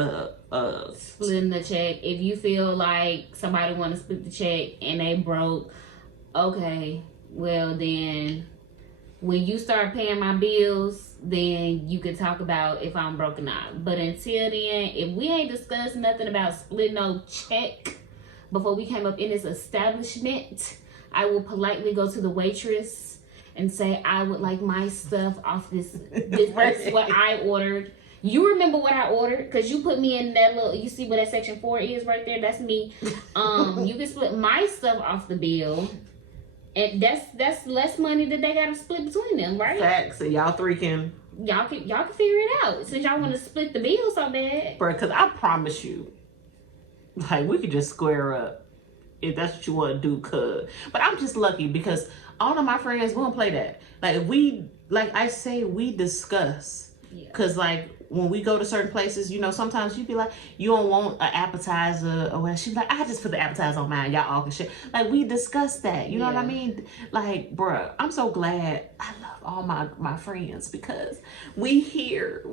splitting the check. If you feel like somebody want to split the check and they broke, okay, well then when you start paying my bills, then you can talk about if I'm broke or not. But until then, if we ain't discussed nothing about splitting no check before we came up in this establishment, I will politely go to the waitress and say I would like my stuff off this Right. is what I ordered. You remember what I ordered because you put me in that little, you see where that section 4 is right there? That's me. You can split my stuff off the bill. And that's less money that they gotta split between them, right? Facts. So y'all three can Y'all can figure it out since y'all want to split the bill so bad. bro, cause I promise you, like we could just square up if that's what you want to do, cuz. But I'm just lucky because all of my friends won't play that. Like we, like I say, we discuss. Yeah. Cause like when we go to certain places, you know, sometimes you be like, you don't want an appetizer or whatever. She be like, I just put the appetizer on mine. Y'all all can shit. Like we discuss that. You know what I mean? Like, bruh, I'm so glad I love all my friends because we here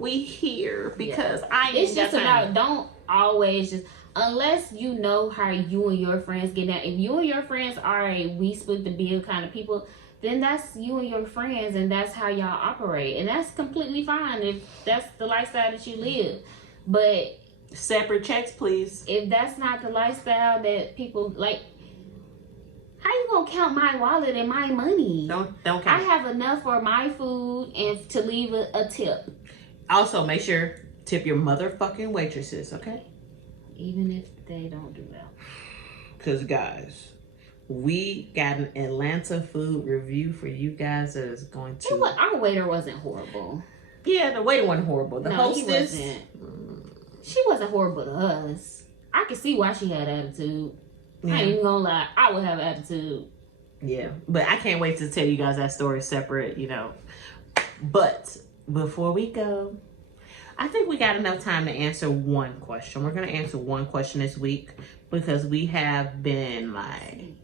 because I ain't It's got just time. about don't always just unless you know how you and your friends get down. If you and your friends are a we split the bill kind of people, then that's you and your friends and that's how y'all operate. And that's completely fine if that's the lifestyle that you live. But Separate checks, please. if that's not the lifestyle that people like, how you gonna count my wallet and my money? Don't I count. have enough for my food and to leave a tip. Also, make sure tip your motherfucking waitresses, okay? Even if they don't do well. Because, guys, we got an Atlanta food review for you guys that is going to... Our waiter wasn't horrible. Yeah, the waiter wasn't horrible. The hostess... He wasn't. She wasn't horrible to us. I could see why she had attitude. Yeah. I ain't even gonna lie. I would have attitude. Yeah, but I can't wait to tell you guys that story separate, you know. But before we go, I think we got enough time to answer one question. We're going to answer one question this week because we have been like...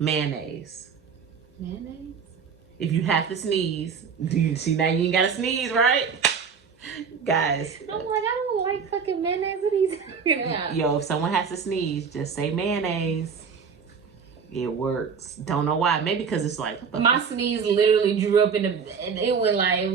Mayonnaise. Mayonnaise? If you have to sneeze, do you see now you ain't gotta sneeze, right? Guys. I'm like, I don't like fucking mayonnaise. What are you talking about? Yo, if someone has to sneeze, just say mayonnaise. It works. Don't know why. Maybe because it's like... My sneeze literally drew up in the... And it went like...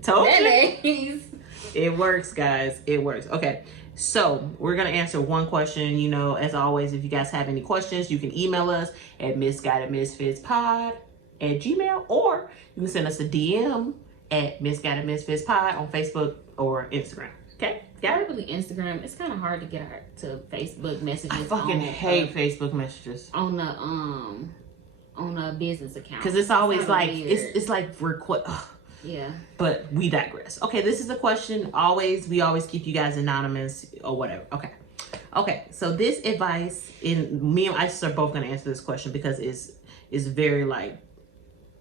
Told you. Mayonnaise. It works, guys. It works. Okay. So, we're going to answer one question. You know, as always, if you guys have any questions, you can email us at misguidedmisfitspod@gmail.com, or you can send us a DM at misguidedmisfitspod on Facebook or Instagram. Okay? Got it? Probably Instagram. It's kind of hard to get our to Facebook messages. I fucking hate Facebook messages. On a business account. Because it's always like, weird. it's like request. Yeah. But we digress. Okay, this is a question. We always keep you guys anonymous or whatever. Okay. So this advice, me and Isis are both gonna answer this question because it's very like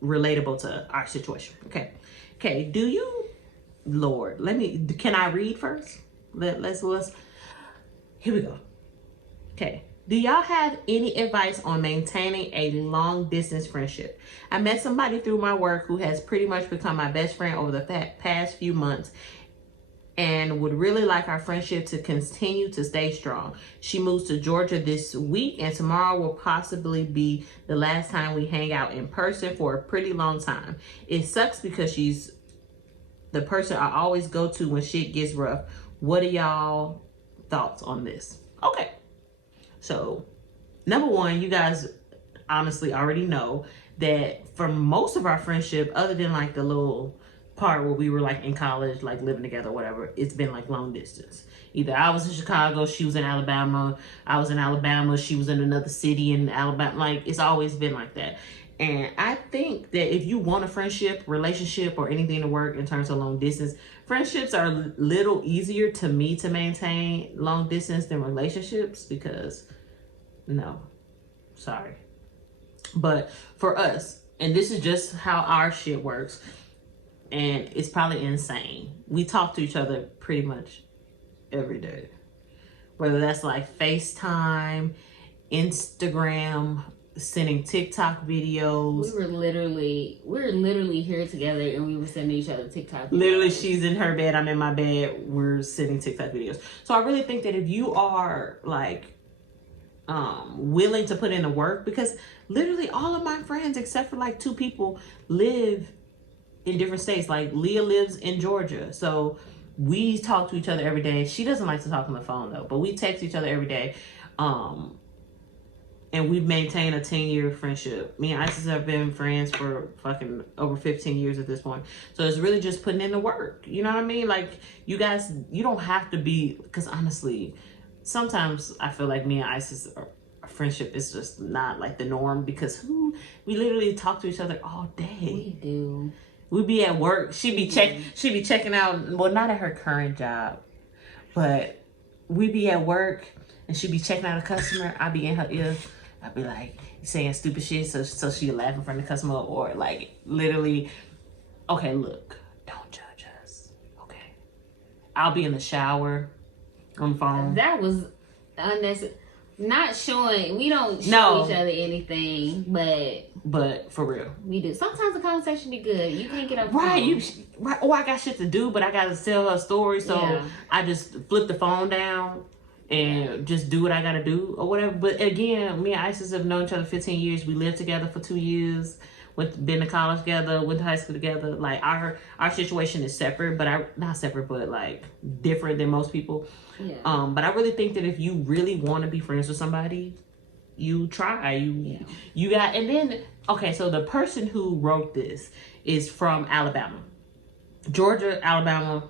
relatable to our situation. Okay. Do you, Lord? Can I read first? Let's. Here we go. Okay. Do y'all have any advice on maintaining a long distance friendship? I met somebody through my work who has pretty much become my best friend over the past few months and would really like our friendship to continue to stay strong. She moves to Georgia this week and tomorrow will possibly be the last time we hang out in person for a pretty long time. It sucks because she's the person I always go to when shit gets rough. What are y'all thoughts on this? Okay. So, number one, you guys honestly already know that for most of our friendship, other than like the little part where we were like in college, like living together, whatever, it's been like long distance. Either I was in Chicago, she was in Alabama, I was in Alabama, she was in another city in Alabama. Like, it's always been like that. And I think that if you want a friendship, relationship, or anything to work in terms of long distance, friendships are a little easier to me to maintain long distance than relationships because, no, sorry. But for us, and this is just how our shit works, and it's probably insane. We talk to each other pretty much every day. Whether that's like FaceTime, Instagram, sending TikTok videos. We were literally here together, and we were sending each other TikTok videos. Literally, she's in her bed, I'm in my bed, we're sending TikTok videos. So I really think that if you are like willing to put in the work, because literally all of my friends except for like 2 people live in different states. Like Leah lives in Georgia, so we talk to each other every day. She doesn't like to talk on the phone though, but we text each other every day. And we've maintained a 10-year friendship. Me and Isis have been friends for fucking over 15 years at this point. So it's really just putting in the work. You know what I mean? Like, you guys, you don't have to be, because honestly, sometimes I feel like me and Isis, our friendship is just not like the norm, because we literally talk to each other all day. We do. We be at work. She be checking out, well, not at her current job, but we be at work and she be checking out a customer. I be in her ear. I'd be like saying stupid shit so she laugh in front of the customer, or like literally, okay, look, don't judge us. Okay. I'll be in the shower on the phone. That was unnecessary. Not showing, we don't show each other anything, but for real, we do. Sometimes the conversation be good. You can't get up. Right, or I got shit to do, but I gotta tell her a story, so I just flip the phone down and just do what I gotta do or whatever. But again, me and Isis have known each other 15 years. We lived together for 2 years. Been to college together, went to high school together. Like our situation is separate, but not separate, but like different than most people. Yeah. But I really think that if you really want to be friends with somebody, you try. You got, and then okay. So the person who wrote this is from Alabama, Georgia, Alabama,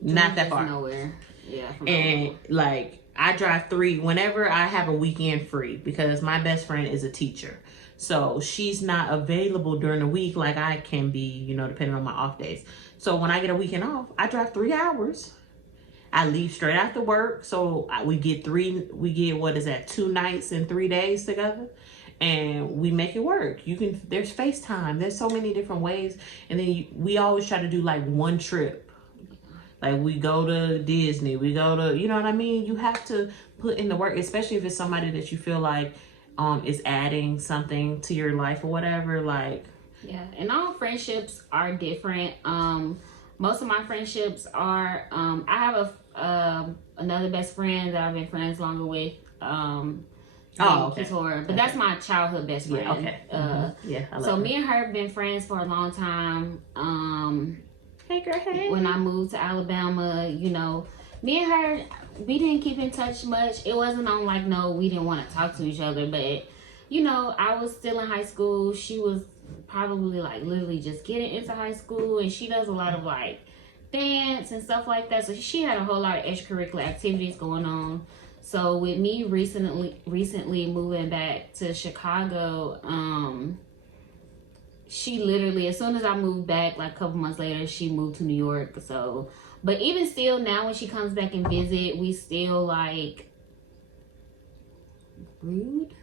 not that far. Nowhere. Yeah. And like I drive 3 whenever I have a weekend free, because my best friend is a teacher. So she's not available during the week like I can be, you know, depending on my off days. So when I get a weekend off, I drive 3 hours. I leave straight after work. So we get 2 nights and 3 days together, and we make it work. There's FaceTime. There's so many different ways. And then we always try to do like one trip. Like we go to Disney, we go to, you know what I mean? You have to put in the work, especially if it's somebody that you feel like is adding something to your life or whatever. Like, yeah, and all friendships are different. Most of my friendships are, I have another best friend that I've been friends longer with. okay. But that's my childhood best friend. Yeah, okay. I love so her. Me and her have been friends for a long time. Hey girl, hey. When I moved to Alabama, you know, me and her, we didn't keep in touch much. It wasn't on like, no, we didn't want to talk to each other, but you know, I was still in high school. She was probably like literally just getting into high school, and she does a lot of like dance and stuff like that. So she had a whole lot of extracurricular activities going on. So with me recently moving back to Chicago, she literally, as soon as I moved back, like a couple months later, she moved to New York. So, but even still now when she comes back and visit, we still like rude.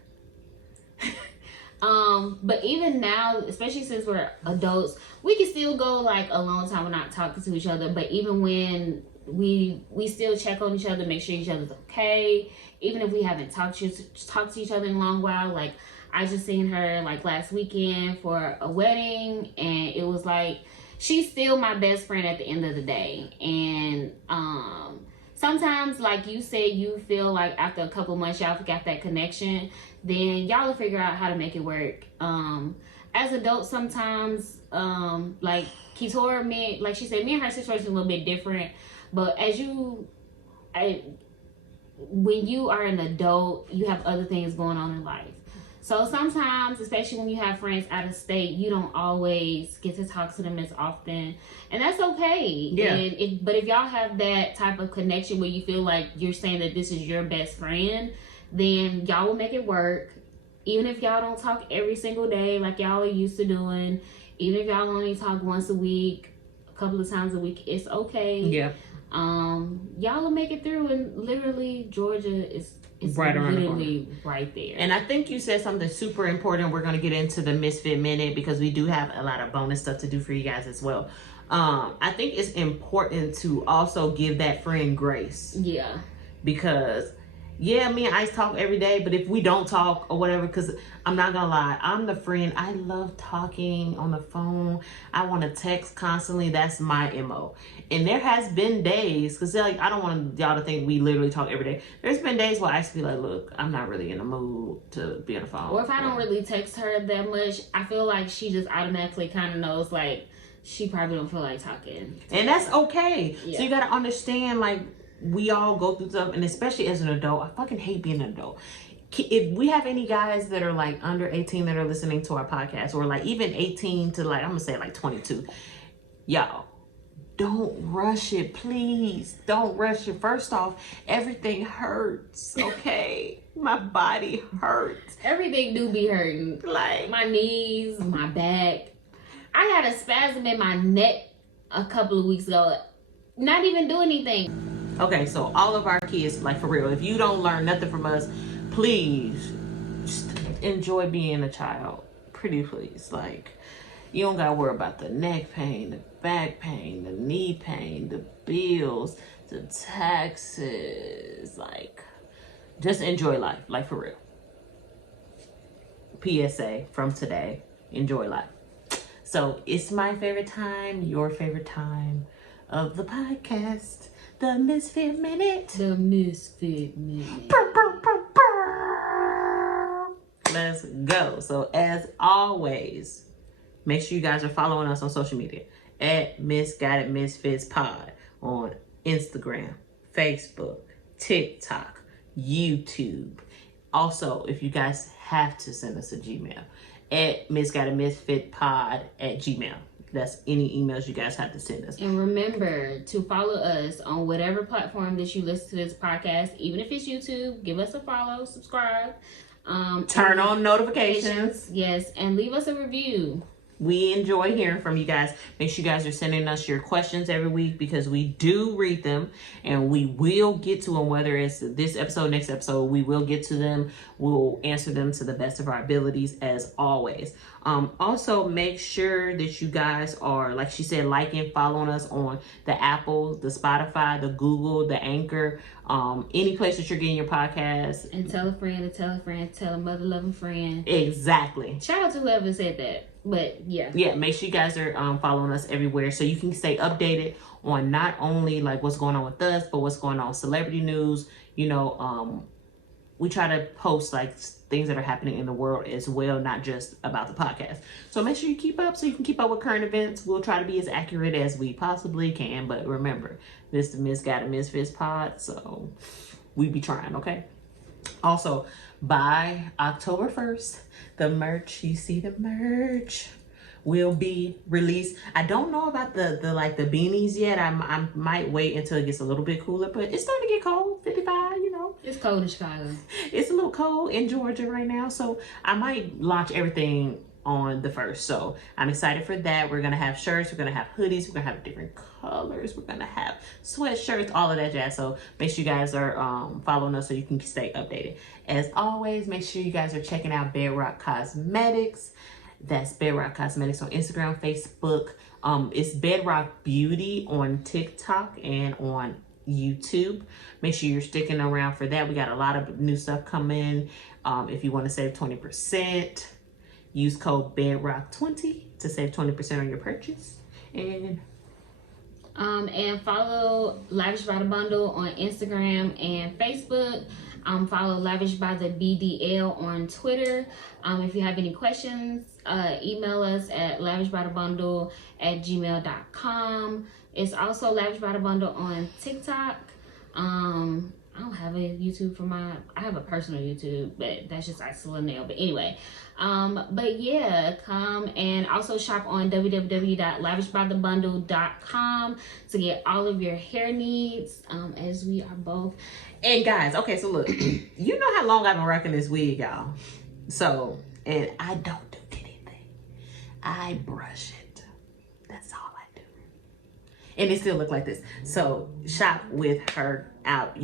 But even now, especially since we're adults, we can still go like a long time without talking to each other. But even when we still check on each other, make sure each other's okay. Even if we haven't talked to each other in a long while, like I just seen her like last weekend for a wedding, and it was like she's still my best friend at the end of the day. And sometimes, like you said, you feel like after a couple months y'all got that connection, then y'all will figure out how to make it work. As adults, sometimes like Keturah, like she said, me and her situation is a little bit different, but when you are an adult, you have other things going on in life. So sometimes, especially when you have friends out of state, you don't always get to talk to them as often, and that's okay. Yeah. But if y'all have that type of connection where you feel like you're saying that this is your best friend, then y'all will make it work. Even if y'all don't talk every single day like y'all are used to doing, even if y'all only talk once a week, a couple of times a week, it's okay. Yeah. Y'all will make it through, and literally Georgia is right around the corner. Right there. And I think you said something super important. We're going to get into the Misfit Minute because we do have a lot of bonus stuff to do for you guys as well. I think it's important to also give that friend grace. Yeah. Because Yeah, me and Ice talk every day, but if we don't talk or whatever, because I'm not gonna lie, I'm the friend. I love talking on the phone. I want to text constantly. That's my MO. And there has been days, because like I don't want y'all to think we literally talk every day. There's been days where Ice be like, look, I'm not really in the mood to be on the phone. Or if I don't really text her that much, I feel like she just automatically kind of knows, like, she probably don't feel like talking. And that's okay. Yeah. So you gotta understand, like, we all go through stuff, and especially as an adult, I fucking hate being an adult. If we have any guys that are like under 18 that are listening to our podcast, or like even 18 to like, I'm gonna say like 22, y'all, don't rush it, please. Don't rush it. First off, everything hurts, okay? My body hurts. Everything do be hurting. Like my knees, my back. I had a spasm in my neck a couple of weeks ago. Not even do anything. Okay, so all of our kids, like for real, if you don't learn nothing from us, please just enjoy being a child. Pretty please. Like, you don't gotta worry about the neck pain, the back pain, the knee pain, the bills, the taxes. Like, just enjoy life. Like, for real. PSA from today. Enjoy life. So, it's my favorite time, your favorite time of the podcast. The Misfit Minute. The Misfit Minute. Brr, brr, brr, brr. Let's go. So as always, make sure you guys are following us on social media at Misguided Misfits Pod on Instagram, Facebook, TikTok, YouTube. Also, if you guys have to send us a Gmail, at misguidedmisfitpod@gmail. That's any emails you guys have to send us. And remember to follow us on whatever platform that you listen to this podcast. Even if it's YouTube, give us a follow, subscribe. Turn on notifications. Yes, and leave us a review. We enjoy hearing from you guys. Make sure you guys are sending us your questions every week, because we do read them and we will get to them, whether it's this episode, next episode, we will get to them. We'll answer them to the best of our abilities as always. Also, make sure that you guys are, like she said, liking, following us on the Apple, the Spotify, the Google, the Anchor, any place that you're getting your podcast. And tell a friend, to tell a friend, tell a mother-loving friend. Exactly. Shout out to whoever said that. But yeah. Yeah, make sure you guys are following us everywhere so you can stay updated on not only like what's going on with us, but what's going on with celebrity news. You know, we try to post like things that are happening in the world as well, not just about the podcast. So make sure you keep up so you can keep up with current events. We'll try to be as accurate as we possibly can. But remember, this is the Misguided Misfits Pod, so we be trying, okay? Also, by October 1st, the merch, you see the merch, will be released. I don't know about the beanies yet. I might wait until it gets a little bit cooler, but it's starting to get cold, 55, you know. It's cold in Chicago. It's a little cold in Georgia right now, so I might launch everything on the 1st. So I'm excited for that. We're gonna have shirts, we're gonna have hoodies, we're gonna have different colors, we're gonna have sweatshirts, all of that jazz. So make sure you guys are following us so you can stay updated. As always, make sure you guys are checking out Bedrock Cosmetics. That's Bedrock Cosmetics on Instagram, Facebook. It's Bedrock Beauty on TikTok and on YouTube. Make sure you're sticking around for that. We got a lot of new stuff coming. If you want to save 20%, use code BEDROCK20 to save 20% on your purchase. And follow Lavish by the Bundle on Instagram and Facebook. Follow Lavish by the BDL on Twitter. If you have any questions, email us at lavishbythebundle@gmail.com. It's also Lavish by the Bundle on TikTok. I don't have a YouTube for I have a personal YouTube, but that's just Isla Nail. But anyway, but yeah, come and also shop on www.lavishbythebundle.com to get all of your hair needs, as we are both. And guys, okay, so look, you know how long I've been rocking this wig, y'all. So, and I don't do anything. I brush it. That's all I do. And it still look like this. So, shop with her out.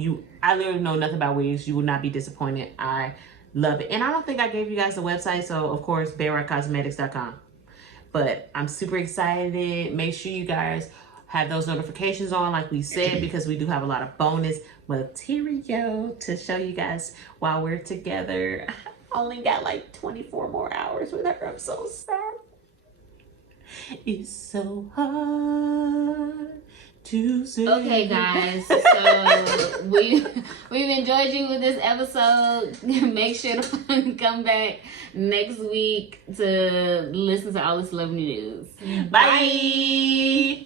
I literally know nothing about wigs. You will not be disappointed. I love it. And I don't think I gave you guys the website. So, of course, bedrockcosmetics.com. But I'm super excited. Make sure you guys have those notifications on, like we said, because we do have a lot of bonus material to show you guys while we're together. I only got like 24 more hours with her. I'm so sad. It's so hard to say. Okay, guys. So we've enjoyed you with this episode. Make sure to come back next week to listen to all this lovely news. Bye.